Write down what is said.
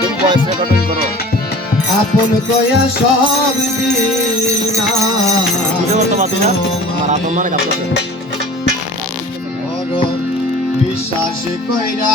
তুমি voice recording করো। আপন কয়া সব দিনা। বুঝতে পারতো পারতি না আমার আপন মানে বিশ্বাস কইরা